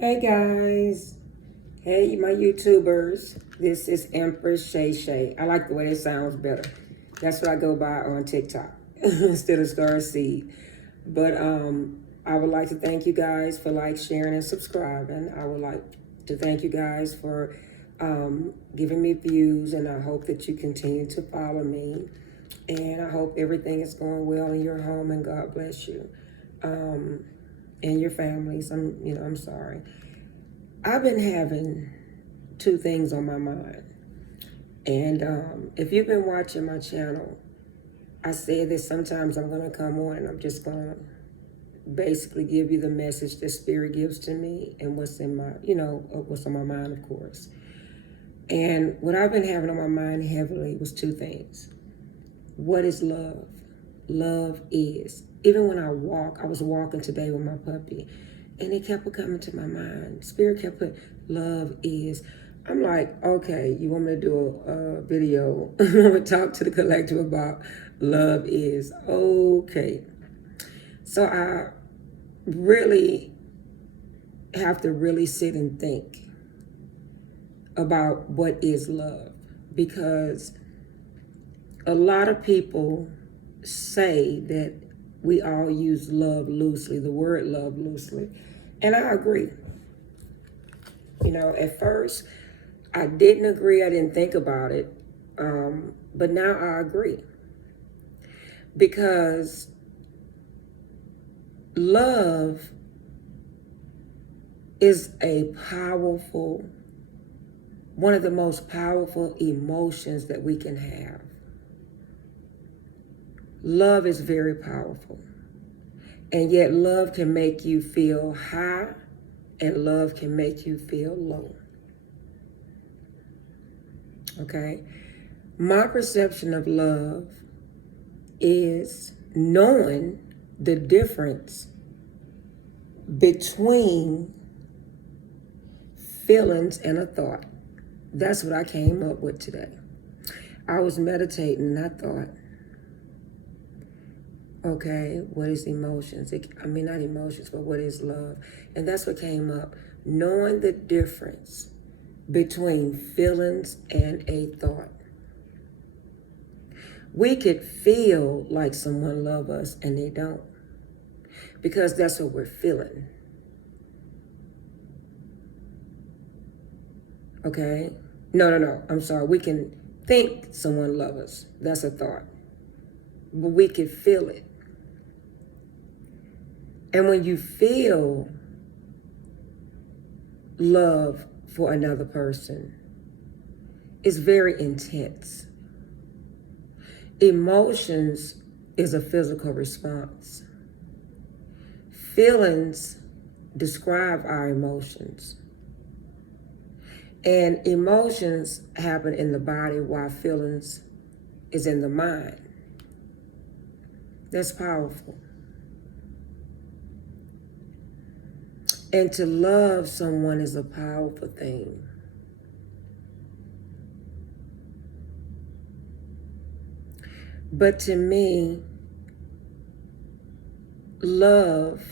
Hey guys, hey my YouTubers. This is Empress Shay Shay. I like the way it sounds better. That's what I go by on TikTok instead of Star Seed. But I would like to thank you guys for sharing, and subscribing. I would like to thank you guys for giving me views, and I hope that you continue to follow me. And I hope everything is going well in your home, and God bless you and your families. I'm sorry. I've been having two things on my mind. And if you've been watching my channel, I said that sometimes I'm going to come on and I'm just going to basically give you the message that Spirit gives to me and what's in my, what's on my mind, of course. And what I've been having on my mind heavily was two things. What is love? Love is. Even when I was walking today with my puppy, and it kept coming to my mind. Spirit kept putting, love is. I'm like, okay, you want me to do a video? I'm going to talk to the collective about love is. Okay. So I really have to really sit and think about what is love. Because a lot of people say that we all use love loosely, the word love loosely. And I agree. At first, I didn't agree. I didn't think about it. But now I agree. Because love is one of the most powerful emotions that we can have. Love is very powerful. And yet love can make you feel high, and love can make you feel low. Okay? My perception of love is knowing the difference between feelings and a thought. That's what I came up with today. I was meditating and I thought, okay, what is emotions? Not emotions, but what is love? And that's what came up. Knowing the difference between feelings and a thought. We could feel like someone loves us and they don't, because that's what we're feeling. Okay? No. I'm sorry. We can think someone loves us. That's a thought. But we could feel it. And when you feel love for another person, it's very intense. Emotions is a physical response. Feelings describe our emotions. And emotions happen in the body while feelings is in the mind. That's powerful. And to love someone is a powerful thing. But to me, love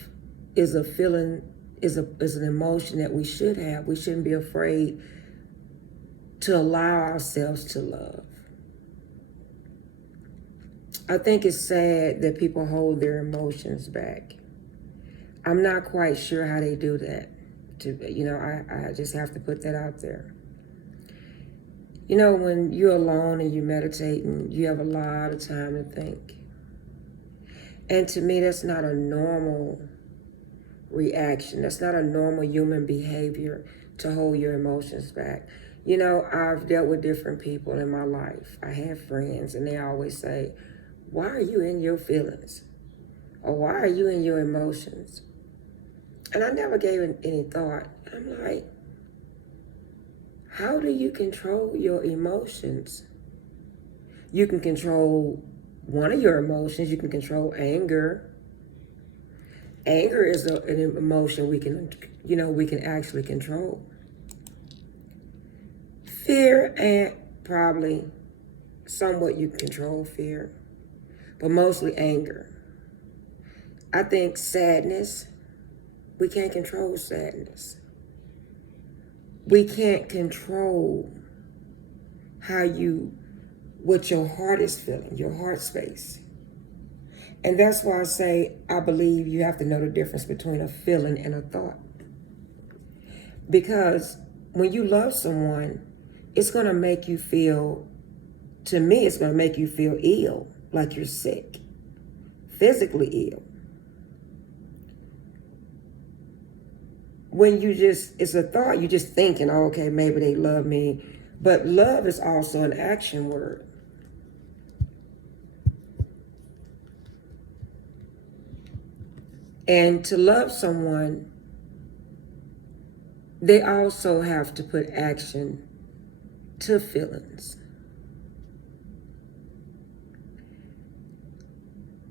is a feeling, is an emotion that we should have. We shouldn't be afraid to allow ourselves to love. I think it's sad that people hold their emotions back. I'm not quite sure how they do that. I just have to put that out there. When you're alone and you meditate and you have a lot of time to think. And to me, that's not a normal reaction. That's not a normal human behavior to hold your emotions back. I've dealt with different people in my life. I have friends and they always say, why are you in your feelings? Or why are you in your emotions? And I never gave it any thought. I'm like, how do you control your emotions? You can control one of your emotions. You can control anger. Anger is an emotion we can actually control. Fear, and probably somewhat you can control fear, but mostly anger. I think sadness, we can't control sadness. We can't control what your heart is feeling, your heart space. And that's why I say, I believe you have to know the difference between a feeling and a thought. Because when you love someone, it's going to make you feel, to me, it's going to make you feel ill, like you're sick, physically ill. When it's a thought, you're just thinking, oh, okay, maybe they love me. But love is also an action word. And to love someone, they also have to put action to feelings.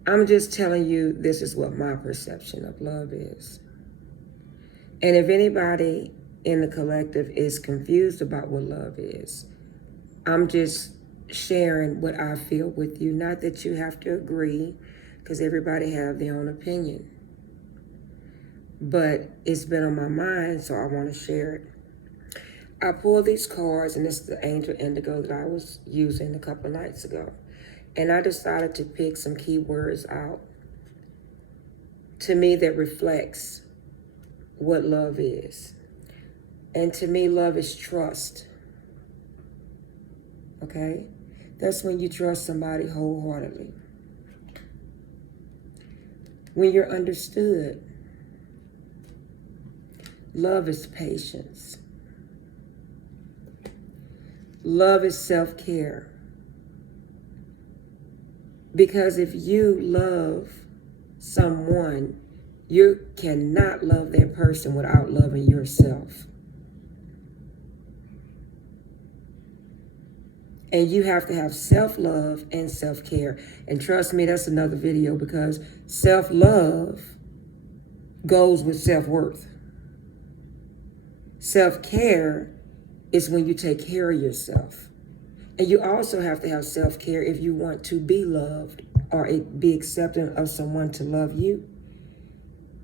I'm just telling you, this is what my perception of love is. And if anybody in the collective is confused about what love is, I'm just sharing what I feel with you. Not that you have to agree, because everybody have their own opinion. But it's been on my mind, so I want to share it. I pulled these cards, and this is the Angel Indigo that I was using a couple of nights ago. And I decided to pick some keywords out, to me, that reflects what love is. And to me, love is trust. Okay? That's when you trust somebody wholeheartedly. When you're understood. Love is patience. Love is self-care. Because if you love someone, you cannot love that person without loving yourself. And you have to have self-love and self-care. And trust me, that's another video, because self-love goes with self-worth. Self-care is when you take care of yourself. And you also have to have self-care if you want to be loved or be accepting of someone to love you.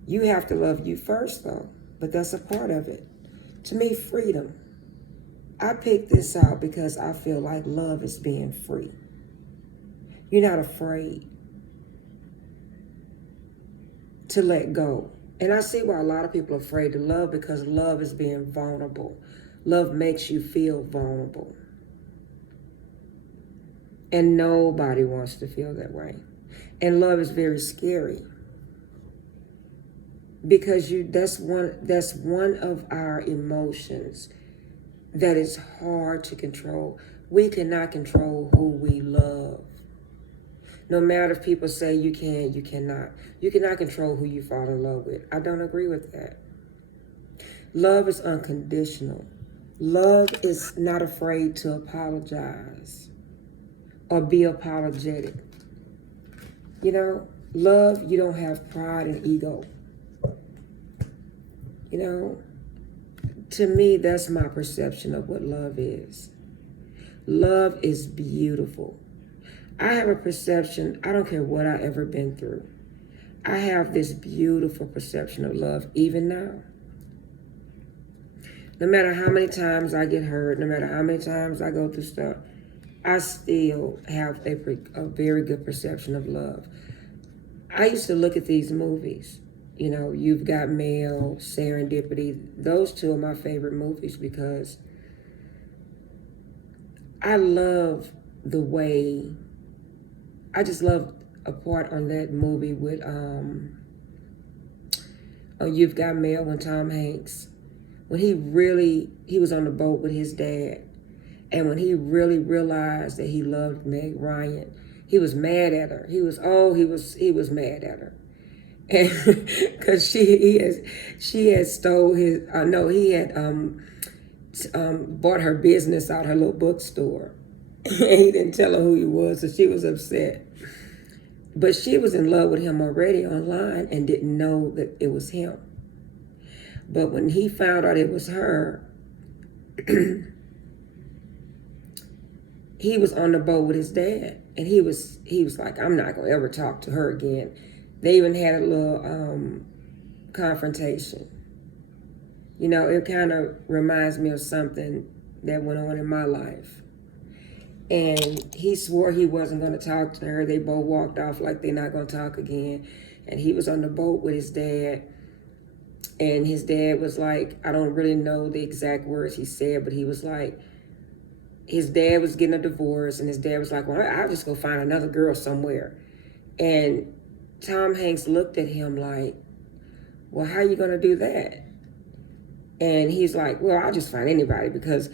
You have to love you first, though. But that's a part of it. To me, freedom. I picked this out because I feel like love is being free. You're not afraid to let go. And I see why a lot of people are afraid to love, because love is being vulnerable. Love makes you feel vulnerable. And nobody wants to feel that way. And love is very scary. Because that's one of our emotions that is hard to control. We cannot control who we love. No matter if people say you can, you cannot. You cannot control who you fall in love with. I don't agree with that. Love is unconditional. Love is not afraid to apologize or be apologetic. You know, love, you don't have pride and ego. You know, to me, that's my perception of what love is. Love is beautiful. I have a perception, I don't care what I've ever been through. I have this beautiful perception of love, even now. No matter how many times I get hurt, no matter how many times I go through stuff, I still have a very good perception of love. I used to look at these movies. You know, You've Got Mail, Serendipity. Those two are my favorite movies because I love the way, I just love a part on that movie with You've Got Mail, when Tom Hanks, when he was on the boat with his dad, and when he really realized that he loved Meg Ryan, he was mad at her. He was mad at her. And because he had stole his, he had bought her business out, her little bookstore. And he didn't tell her who he was, so she was upset. But she was in love with him already online and didn't know that it was him. But when he found out it was her, he was on the boat with his dad, and he was like, I'm not gonna ever talk to her again. They even had a little confrontation, You know, it kind of reminds me of something that went on in my life. And he swore he wasn't going to talk to her. They both walked off like they're not going to talk again. And he was on the boat with his dad. And his dad was like, I don't really know the exact words he said, but he was like, his dad was getting a divorce. And his dad was like, well, I'll just go find another girl somewhere. And Tom Hanks looked at him like, well, how are you going to do that? And he's like, well, I'll just find anybody, because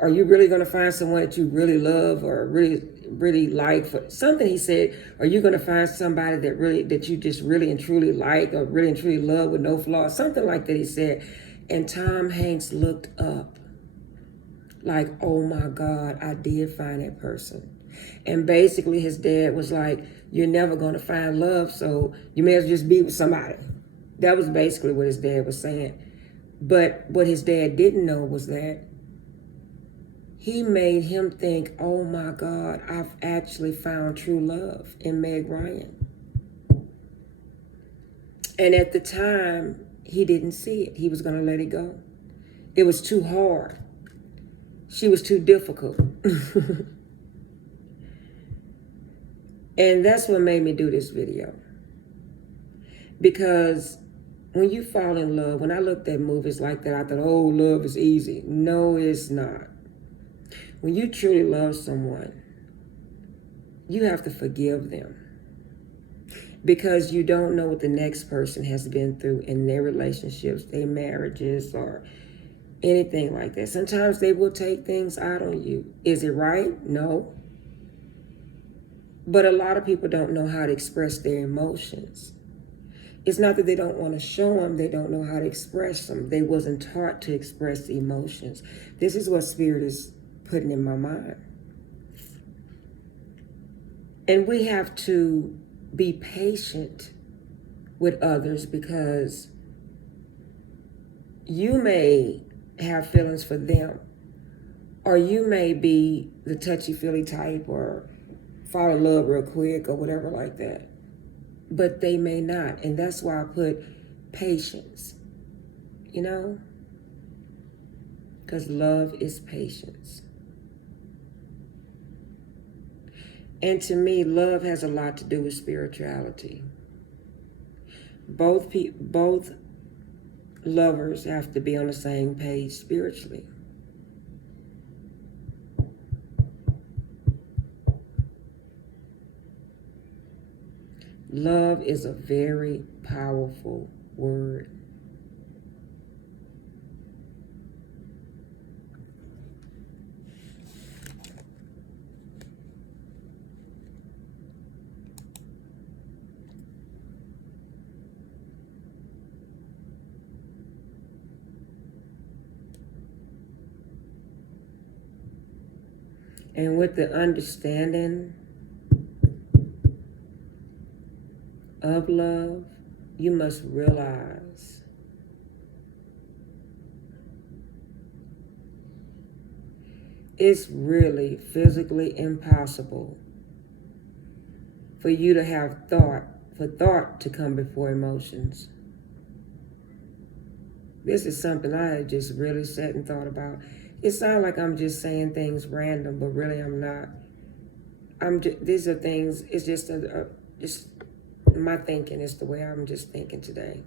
are you really going to find someone that you really love or really like? For something he said, are you going to find somebody that you just really and truly like or really and truly love with no flaws? Something like that he said. And Tom Hanks looked up like, oh my God, I did find that person. And basically his dad was like, you're never going to find love, so you may as well just be with somebody. That was basically what his dad was saying. But what his dad didn't know was that he made him think, oh my God, I've actually found true love in Meg Ryan. And at the time, he didn't see it. He was going to let it go. It was too hard. She was too difficult. And that's what made me do this video. Because when you fall in love, when I looked at movies like that, I thought, oh, love is easy. No, it's not. When you truly love someone, you have to forgive them, because you don't know what the next person has been through in their relationships, their marriages, or anything like that. Sometimes they will take things out on you. Is it right? No. But a lot of people don't know how to express their emotions. It's not that they don't want to show them, they don't know how to express them. They wasn't taught to express the emotions. This is what Spirit is putting in my mind. And we have to be patient with others, because you may have feelings for them, or you may be the touchy-feely type or fall in love real quick or whatever like that. But they may not. And that's why I put patience, you know, because love is patience. And to me, love has a lot to do with spirituality. Both lovers have to be on the same page spiritually. Love is a very powerful word. And with the understanding of love, you must realize it's really physically impossible for you to have thought to come before emotions. This is something I had just really sat and thought about. It sounds like I'm just saying things random, but really I'm not. These are things, it's just just my thinking is the way I'm just thinking today.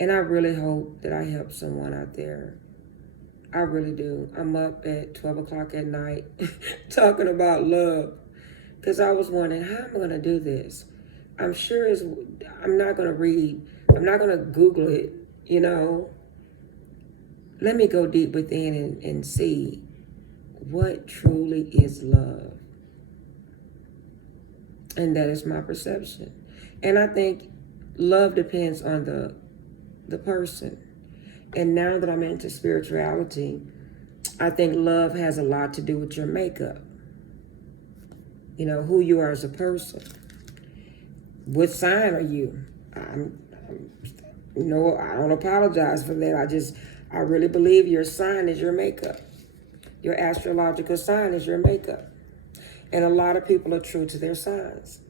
And I really hope that I help someone out there. I really do. I'm up at 12 o'clock at night talking about love, because I was wondering, how am I going to do this? I'm sure I'm not going to read. I'm not going to Google it, you know. Let me go deep within and see what truly is love. And that is my perception. And I think love depends on the person. And now that I'm into spirituality, I think love has a lot to do with your makeup. You know, who you are as a person. What sign are you? No, I don't apologize for that. I really believe your sign is your makeup. Your astrological sign is your makeup. And a lot of people are true to their signs.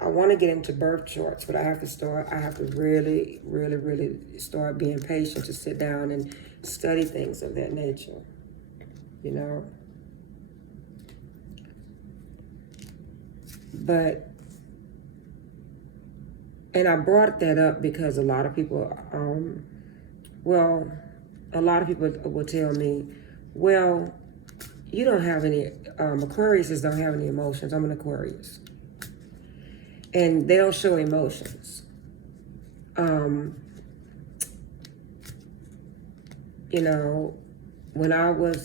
I want to get into birth charts, but I have to really, really, really start being patient to sit down and study things of that nature, you know. But, and I brought that up because a lot of people, a lot of people will tell me, well, you don't have any, Aquariuses don't have any emotions. I'm an Aquarius. And they don't show emotions. You know, when I was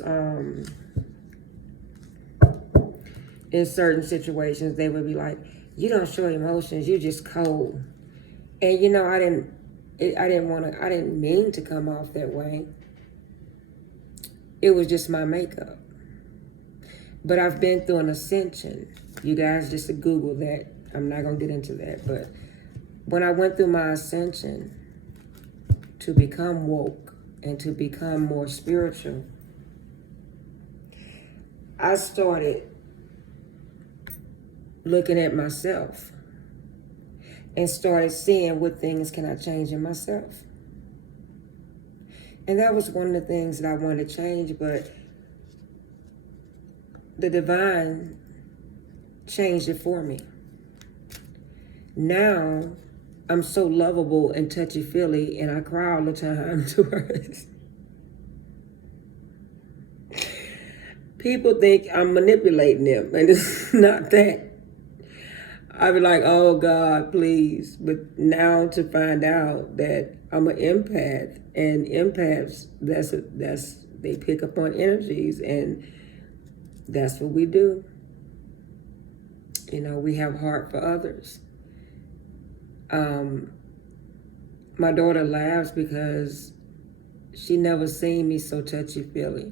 in certain situations, they would be like, you don't show emotions, you're just cold. And you know, I didn't mean to come off that way. It was just my makeup. But I've been through an ascension. You guys just Google that. I'm not going to get into that. But when I went through my ascension to become woke and to become more spiritual, I started looking at myself and started seeing what things can I change in myself. And that was one of the things that I wanted to change, but the divine changed it for me. Now, I'm so lovable and touchy-feely, and I cry all the time to others. People think I'm manipulating them, and it's not that. I be like, oh God, please. But now to find out that I'm an empath, and empaths, they pick up on energies, and that's what we do. You know, we have heart for others. My daughter laughs because she never seen me so touchy-feely.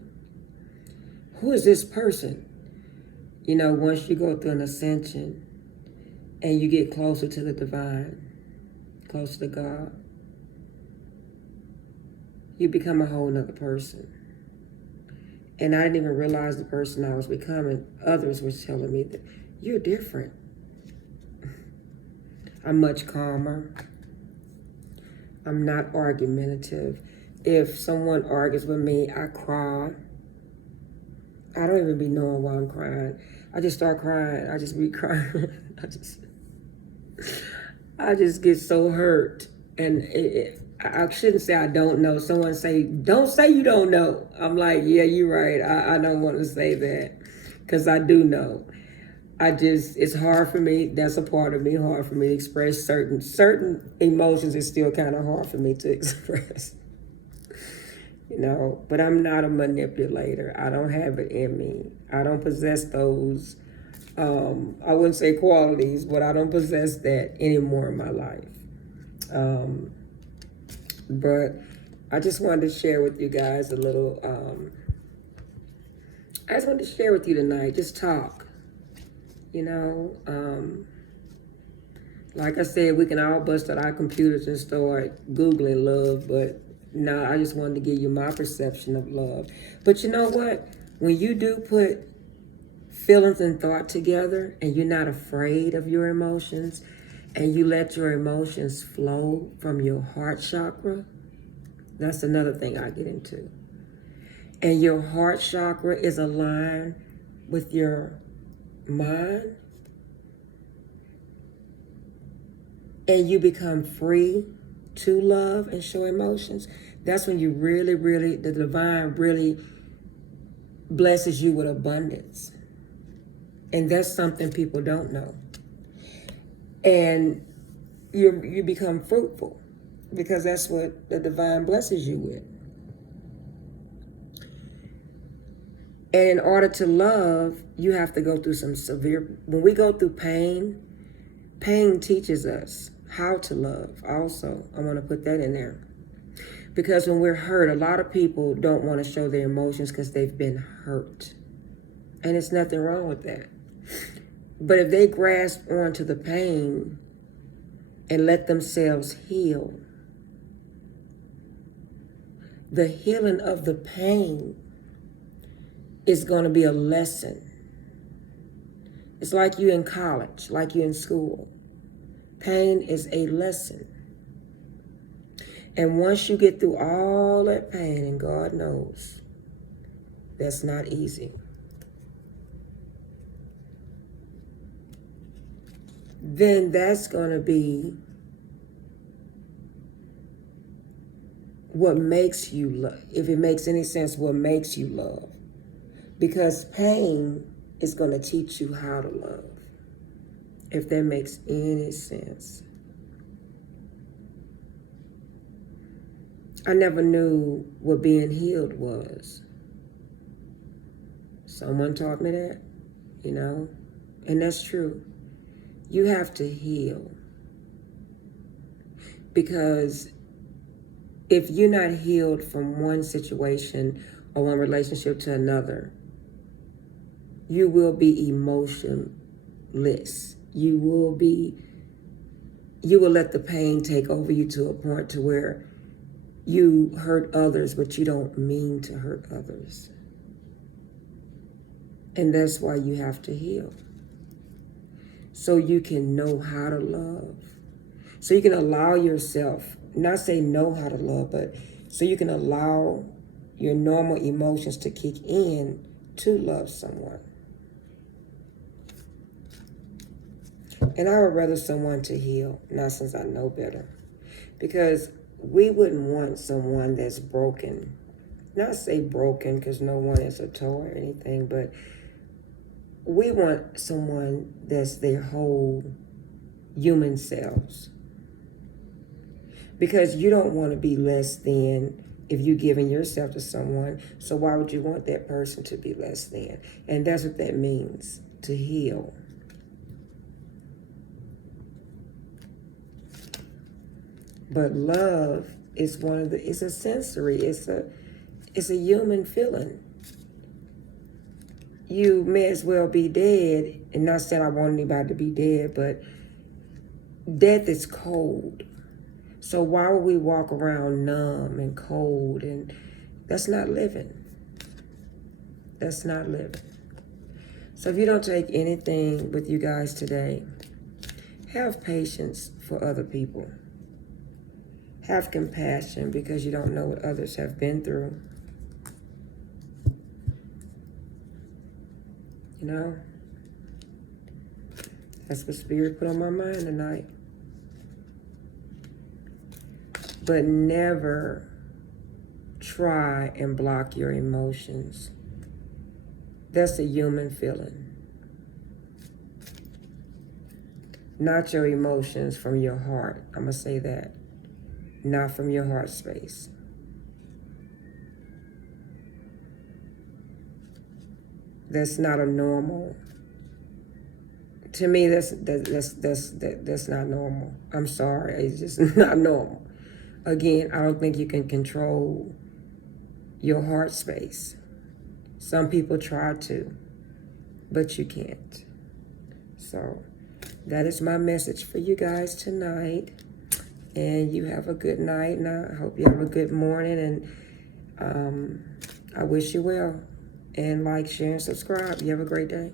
Who is this person? You know, once you go through an ascension and you get closer to the divine, closer to God, you become a whole nother person. And I didn't even realize the person I was becoming. Others were telling me that you're different. I'm much calmer. I'm not argumentative. If someone argues with me, I cry. I don't even be knowing why I'm crying. I just start crying. I just be crying. I just get so hurt. And I shouldn't say I don't know. Someone say, don't say you don't know. I'm like, yeah, you're right. I don't want to say that because I do know. It's hard for me. That's a part of me, hard for me to express certain emotions. Is still kind of hard for me to express, you know, but I'm not a manipulator. I don't have it in me. I don't possess those, I wouldn't say qualities, but I don't possess that anymore in my life. But I just wanted to share with you guys a little, I just wanted to share with you tonight, just talk. You know, like I said, we can all bust out our computers and start Googling love, but no, I just wanted to give you my perception of love. But you know what? When you do put feelings and thought together and you're not afraid of your emotions and you let your emotions flow from your heart chakra, that's another thing I get into. And your heart chakra is aligned with your mind, and you become free to love and show emotions, that's when you really, really, the divine really blesses you with abundance. And that's something people don't know. And you become fruitful because that's what the divine blesses you with. And in order to love, you have to go through some severe, when we go through pain, pain teaches us how to love also. I want to put that in there. Because when we're hurt, a lot of people don't want to show their emotions because they've been hurt. And there's nothing wrong with that. But if they grasp onto the pain and let themselves heal, the healing of the pain is going to be a lesson. It's like you in college, like you in school. Pain is a lesson. And once you get through all that pain, and God knows, that's not easy. Then that's going to be what makes you love. If it makes any sense, what makes you love. Because pain is going to teach you how to love. If that makes any sense. I never knew what being healed was. Someone taught me that, you know, and that's true. You have to heal. Because if you're not healed from one situation or one relationship to another, you will be emotionless. You will let the pain take over you to a point to where you hurt others, but you don't mean to hurt others. And that's why you have to heal. So you can know how to love. So you can allow yourself, not say know how to love, but so you can allow your normal emotions to kick in to love someone. And I would rather someone to heal, not since I know better. Because we wouldn't want someone that's broken. Not say broken because no one is a toe or anything, but we want someone that's their whole human selves. Because you don't want to be less than if you're giving yourself to someone. So why would you want that person to be less than? And that's what that means, to heal. But love is it's a sensory, it's a human feeling. You may as well be dead, and not saying I want anybody to be dead, but death is cold. So why would we walk around numb and cold? And that's not living. That's not living. So if you don't take anything with you guys today, have patience for other people. Have compassion because you don't know what others have been through. You know? That's what Spirit put on my mind tonight. But never try and block your emotions. That's a human feeling. Not your emotions from your heart. I'm going to say that. Not from your heart space. That's not a normal. To me, that's not normal. I'm sorry, it's just not normal. Again, I don't think you can control your heart space. Some people try to, but you can't. So that is my message for you guys tonight. And you have a good night, and I hope you have a good morning, and I wish you well. And like, share, and subscribe. You have a great day.